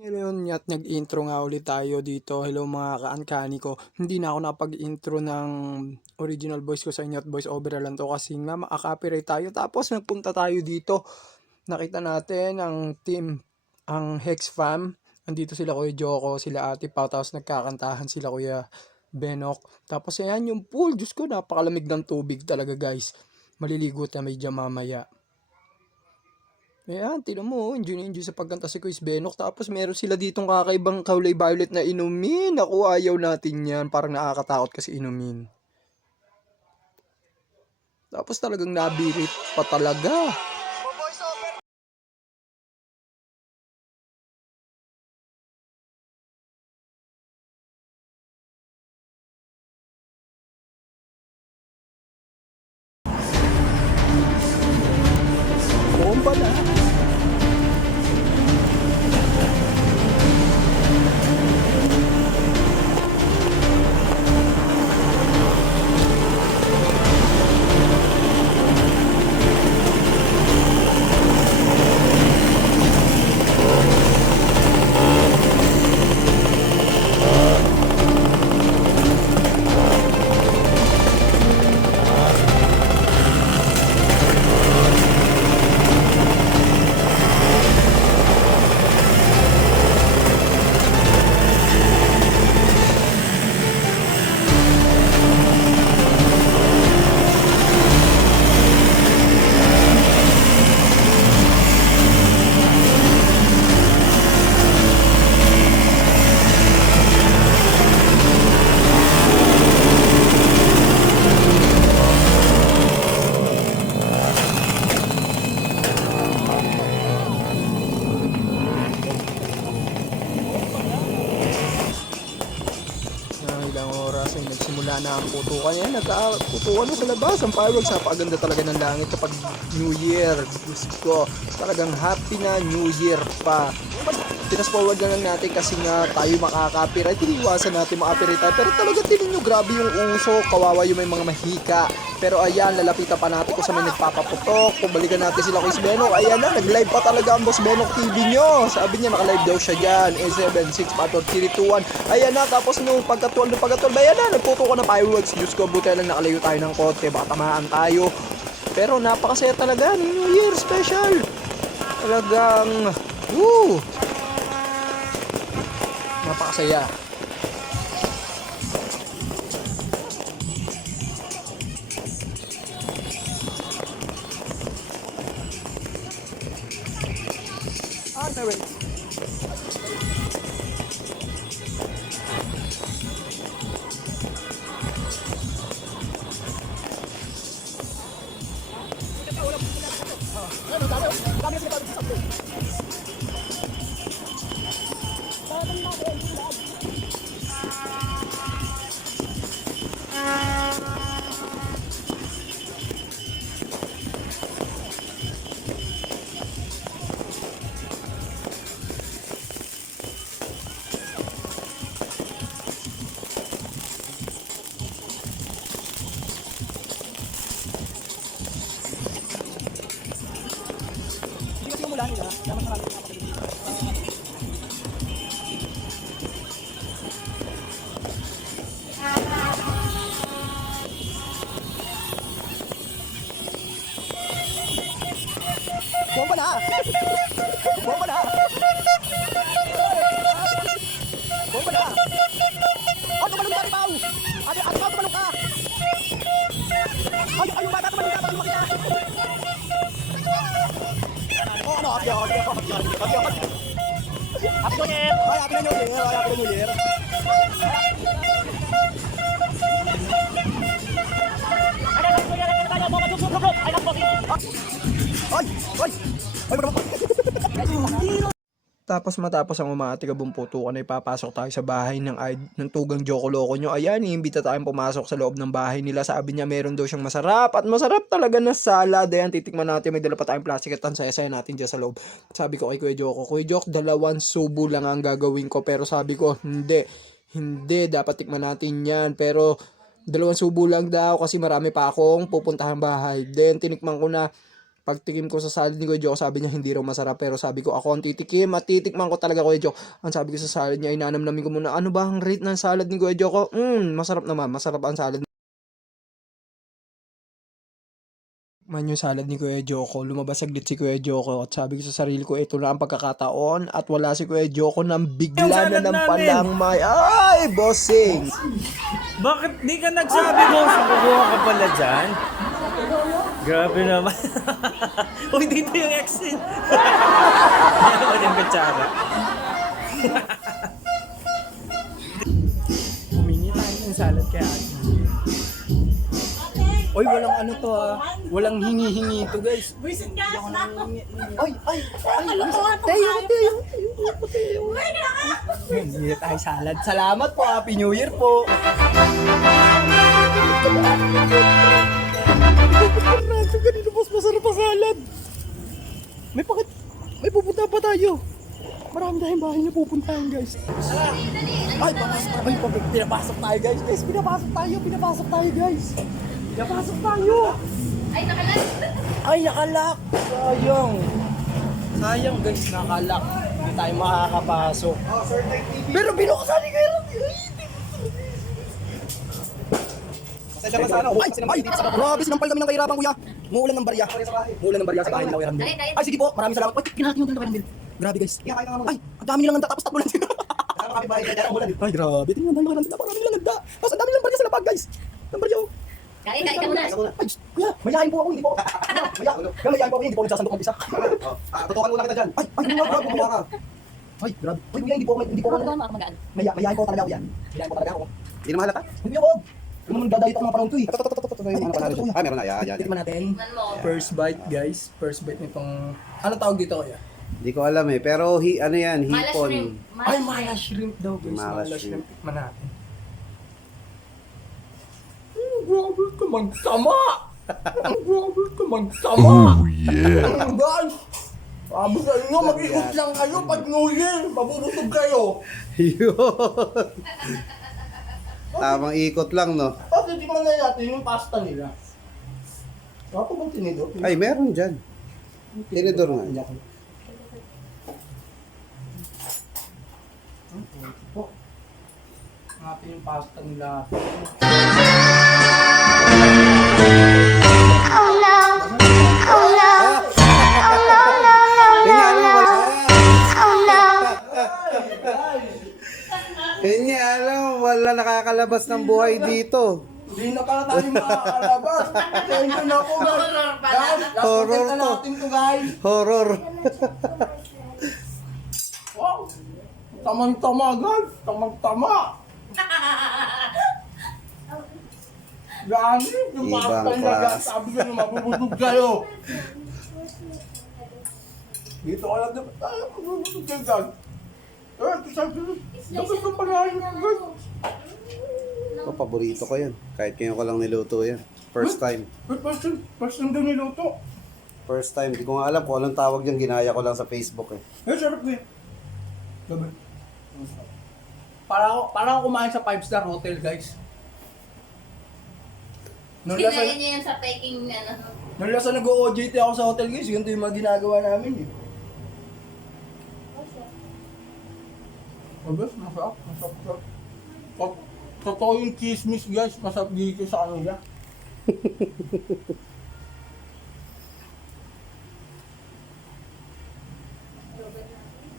Ngayon at nag-intro nga ulit tayo dito. Hello mga ka-uncanny ko. Hindi na ako nakapag-intro ng original voice ko sa inyo at voice over lang to kasi nga maka-copyright tayo. Tapos nagpunta tayo dito. Nakita natin ang team, ang Hex Fam. Andito sila Kuya Joko, sila Ate Pao, tapos nagkakantahan sila Kuya Benok. Tapos ayan yung pool. Diyos ko, napakalamig ng tubig talaga guys. Maliligo tayo medyo mamaya. Ayan, tinan mo, enjoy na enjoy sa pagkanta si Kuya Benok. Tapos meron sila ditong kakaibang kulay violet na inumin. Naku, ayaw natin yan. Parang nakakatakot kasi inumin. Tapos talagang nabirit pa talaga. Bomba na. Ilang oras ay nagsimula na ang putukan yan. Nagkaputukan na sa labas. Ang fireworks, napakaganda talaga ng langit kapag New Year. Diyos ko, talagang happy na New Year pa. Tinas forward na lang natin kasi nga tayo makaka-copyright. Iniiwasan natin makaka-copyright tayo. Pero talaga tingin nyo, grabe yung uso. Kawawa yung may mga mahika. Pero ayan, lalapitan pa natin kung sa may nagpapaputok. Kung balikan natin sila Boss Benok. Ayan na, nag-live pa talaga ang Boss Benok TV nyo. Sabi niya, naka-live daw siya dyan. A76-4-3-2-1. Ayan na, tapos nung pagkatuwal, ayan na, nagputo ko na fireworks. Diyos ko, buti lang nakalayo tayo ng konti. Baka tamaan tayo. Pero napakasaya talaga. New Year special. Talagang, woo! Napakasaya. Wait. Bomba na! Bomba na! Bomba na! Oh, tumalong ka, Pao! Ate, Pao, tumalong ka! Ay, yung bata, tumalong ka, tumalong ka! Oh, ano, happy New Year! Happy New Year! Ay! Ay! Tapos matapos ang umatigabong putukan ay papasok tayo sa bahay ng tugang Joko Loco nyo. Ayan, iimbita tayong pumasok sa loob ng bahay nila. Sabi niya meron daw siyang masarap at masarap talaga na salad. Ayan, titikman natin. May dala pa tayong plastic at tansaya natin dyan sa loob. Sabi ko kay Kuya Joko, Kuya Joko, 2 subo lang ang gagawin ko. Pero sabi ko, hindi, dapat tikman natin yan. Pero 2 subo lang daw kasi marami pa akong pupuntahan bahay. Then tinikman ko na. Pagtikim ko sa salad ni Kuya Joko, sabi niya hindi raw masarap. Pero sabi ko, ako ang titikim at titikman ko talaga, Kuya Joko. Ang sabi ko sa salad niya, inanamnamin ko muna, ano ba ang rate ng salad ni Kuya Joko? Masarap naman, masarap ang salad. Man yung salad ni Kuya Joko, lumabas saglit si Kuya Joko at sabi ko sa sarili ko, ito na ang pagkakataon at wala si Kuya Joko nang bigla na ng palang may, ay, bossing! Bakit di ka nagsabi mo? Kukuha ka pala dyan? Grabe naman. Uy, dito yung exit. Yan naman yung kutsara. Humingi tayo ng salad kaya ate. Oy, walang ano to walang hingi-hingi to guys. Wisin ka na! Ay, Kalokohan mo tayo. tayo! Hindi tayo salad. Salamat po, Happy New Year po. Kanino mas masarap pa salad? May pupunta pa tayo. Marami tayong bahay na pupuntahan, guys. Ay, pinapasok tayo, guys. Pinapasok tayo, guys. Pinapasok tayo. Ay, nakalak. Sayang, guys, nakalak. Hindi tayo makakapasok. Pero binuksan ni Kuya Randy. Ay, grabe, sinampal kami ng kahirapan, kuya. Muulan ng barya. Sa bahay nila, Kuya Randy. Ay, sige po, maraming salamat. Ay, kinakatin yung Kuya Randy. Grabe, guys. Ay, ang dami nilang handa, tapos tatlo lang sila. Ay, grabe. Tingnan, ang dami lang handa. Maraming lang handa. Tapos ang dami lang barya sa lapag, guys. Ang barya, oh. Kain ka muna. Ay, kuya, mayayain po ako, hindi po. Mayayain po ako, hindi po ako nagsasandok mag-isa. Tutukan muna kita dyan. Ay, bumuha ka. Ay, grabe. Ay, kuya, hindi po ako. Mayayain po talaga ako yan. Mayayain po talaga ako. Hindi naman halata. Hindi ako. Ano naman dadayit ako mga panahon to eh. Ah, meron na. Yan. Tikman natin. First bite, guys. First bite nitong... Ano tawag dito, kuya? Hindi ko alam eh. Pero ano yan, hipon. Ay, mala shrimp daw, guys. Mala Mala shrimp. shrimp. Tikman natin. Grabe ka magtama! Grabe ka magtama! Oh, yeah! Guys! Sabi sa inyo, mag-ikot lang kayo pag New Year. Mabubusog kayo. Yun. Tamang ikot lang, no? Kasi tingnan na natin yung pasta nila. Ako bang tinidor? Ay, meron dyan. Tinidor nga. Po. Natin yung pasta nila. Hindi alam, wala nakakalabas ng buhay dito. Hindi na pala tayo makakalabas. Thank you na po, guys. Guys, last Horror content na to. natin to, guys. Horror. Wow! Tamang-tama, guys! Tamang-tama! Gani, yung Ibang pasta nila, guys. class. Sabi ko na mabubusog kayo. Dito ka lang dapat tayo mabubusog kayo, guys. Eh, sabi ko, dapat ko palahin, guys. Ito, paborito ko yan. Kahit ngayon ko lang niluto yan. First time. First time daw niluto. First time. Hindi ko nga alam kung anong tawag yan. Ginaya ko lang sa Facebook eh. Sarap din. Gabi. Para ako kumain sa 5-star hotel, guys. Nung Sinaya niya yan sa peking nag-OJT ako sa hotel, guys, ganito yung mga ginagawa namin eh. Abes, masarap. Totoo yung chismis, guys, masarap dito sa kanila.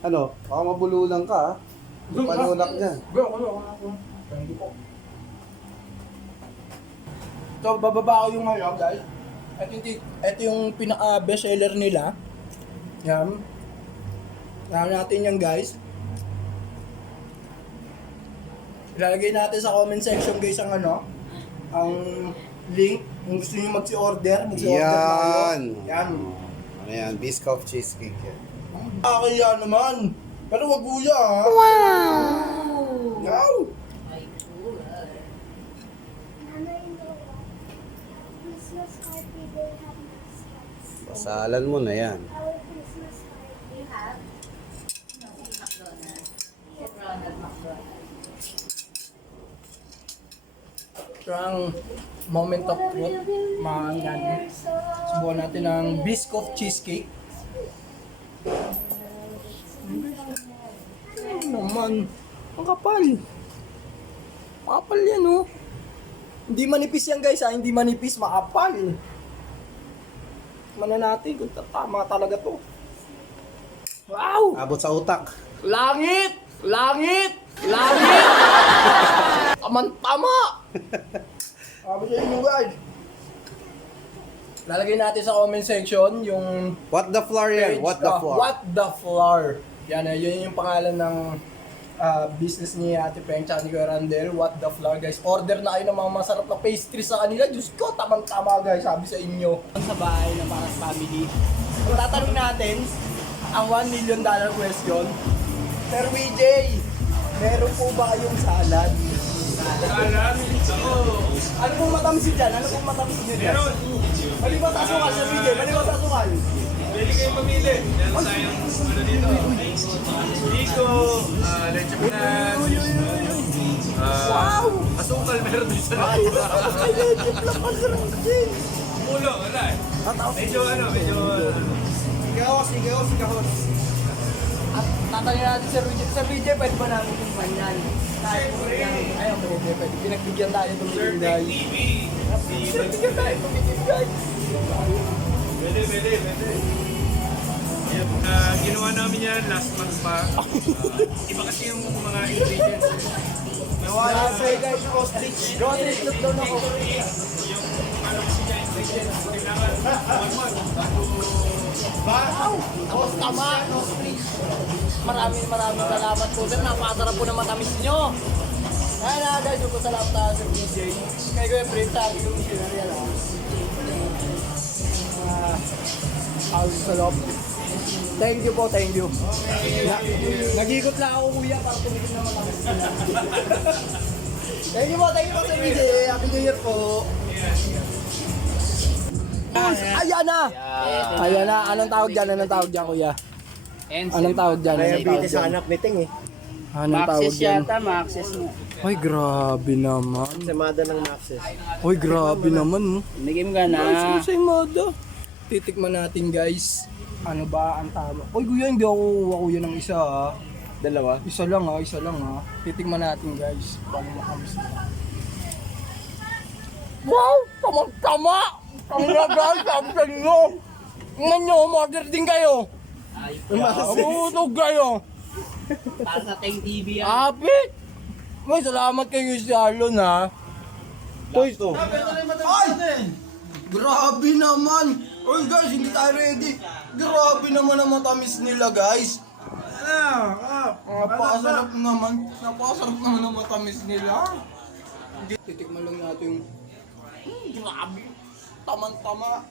Ano? Baka mabululang ka ah. Panulak niya. Thank you po. So, bababa ko yung ngayon, guys. Ito yung pinaka-best seller nila. Yan. Yan natin yan, guys. Ilalagay natin sa comment section, guys, ang ang link. Kung gusto nyo mag-order na kayo. Yan. Yan. Ano yan? Biscoff cheesecake yan. Kaya naman. Pero wag kuya, ha? Wow! Wow! Christmas card, we will have mascots. Basalan mo na yan. Our Christmas card. You have? No, McDonald's. Ronald McDonald. Ito ang moment of truth. Subukan natin ang biscuit cheesecake. Ano naman? Ang kapal. Makapal yan, oh. Hindi manipis yan, guys, ha? Hindi manipis, makapal. Mana natin kung tama talaga to. Wow! Abot sa utak. Langit! Langit! Langit! Tama! Sabi sa inyo, guys. Lalagay natin sa comment section yung What the floor yan? What the floor? What the floor. Yan, yun yung pangalan ng business ni Ate Peng tsaka ni Kuya Randel. What the floor, guys. Order na kayo ng mga masarap na pastries sa kanila. Diyos ko, tamang-tama, guys. Sabi sa inyo. Sa bahay na para sa family. So, tatanong natin ang $1 million question. Sir WJ, meron po ba kayong salad? Salad? Ano pong matamis dyan? Ano pong matamis dyan? Meron. Mali ba sa sukal, Sir WJ? Mali ba sa sukal? Pwede kayo mamili. Meron tayong ano dito. Biko, leche plan. Wow! Asukal meron din sa Ay, legit lang pa, Sir WJ. Mulo, wala eh. Medyo medyo... Sigahos. At tatanungin natin Sir WJ. Sir WJ, pwede ba namin yung banyan? Ayaw, pwede. Pinagbigyan tayo tumitin, guys. TV. Pinagbigyan tayo tumitin, guys. Pwede. Yan, ginawa namin yan last month pa. Iba kasi yung mga ingredients. Nawala sa'yo, guys. Ostrich. Ostrich, look down ako. Yung ano kasi niya ingredients, kailangan 1 month bago... Wow! Tapos tama, ostrich. Maraming salamat po, sir. Napakasarap po ng matamis nyo. Kaya na, guys. Salamat tayo, Sir DJ. Kaya ko yung brief sabi yung sinariya lang. House sa loob. Thank you po, thank you. Nag-ikot lang ako, kuya, para tumigil na matamis nila. Thank you po, Sir DJ. Happy New Year po. Ayan na! Ayan na. Anong tawag dyan, kuya? Anong tawag dyan? Diabetes sa anak niting eh. Anong tawag Maxis dyan? yata, Maxis mo. Ay, grabe naman. Semada ng Maxis. Ay, grabe naman. Nagim ka Ay, na. susay mada. Titikman natin, guys. Ano ba ang tama? Uy, kuya, hindi ako kuya ng isa, ha. Dalawa. Isa lang, ha. Titikman natin, guys. Paano makamis na. Wow! Tama! Ang lagal, sabi sa inyo. Tingnan nyo, umorder din kayo. Umutog kayo. Para sa Teng TV yan. Apit! May salamat kayo sa Alon, ha. Toy, to. Ay! Grabe naman! Oy guys, hindi tayo ready. Grabe naman ang matamis nila, guys. Napakasarap naman. Napakasarap naman ang matamis nila. Titikman lang natin yung... grabe. Tamang-tama.